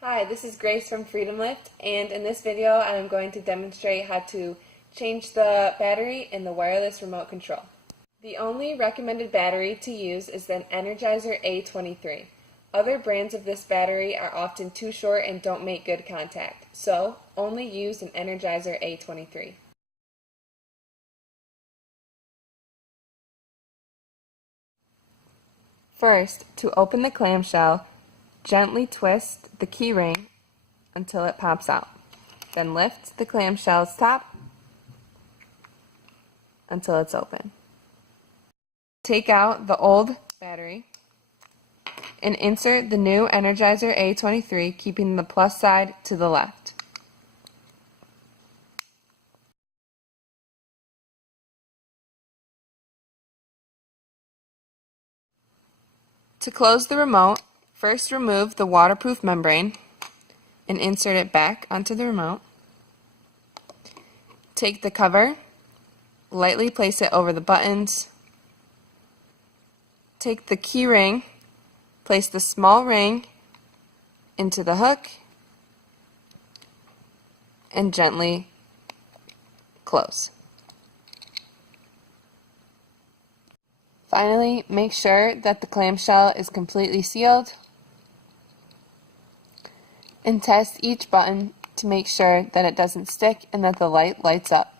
Hi, this is Grace from FreedomLift, and in this video I am going to demonstrate how to change the battery in the wireless remote control. The only recommended battery to use is the Energizer A23. Other brands of this battery are often too short and don't make good contact, so only use an Energizer A23. First, to open the clamshell, gently twist the key ring until it pops out. Then lift the clamshell's top until it's open. Take out the old battery and insert the new Energizer A23, keeping the plus side to the left. To close the remote, first remove the waterproof membrane and insert it back onto the remote. Take the cover, lightly place it over the buttons. Take the key ring, place the small ring into the hook, and gently close. Finally, make sure that the clamshell is completely sealed and test each button to make sure that it doesn't stick and that the light lights up.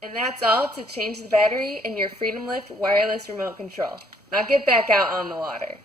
And that's all to change the battery in your FreedomLift wireless remote control. Now get back out on the water.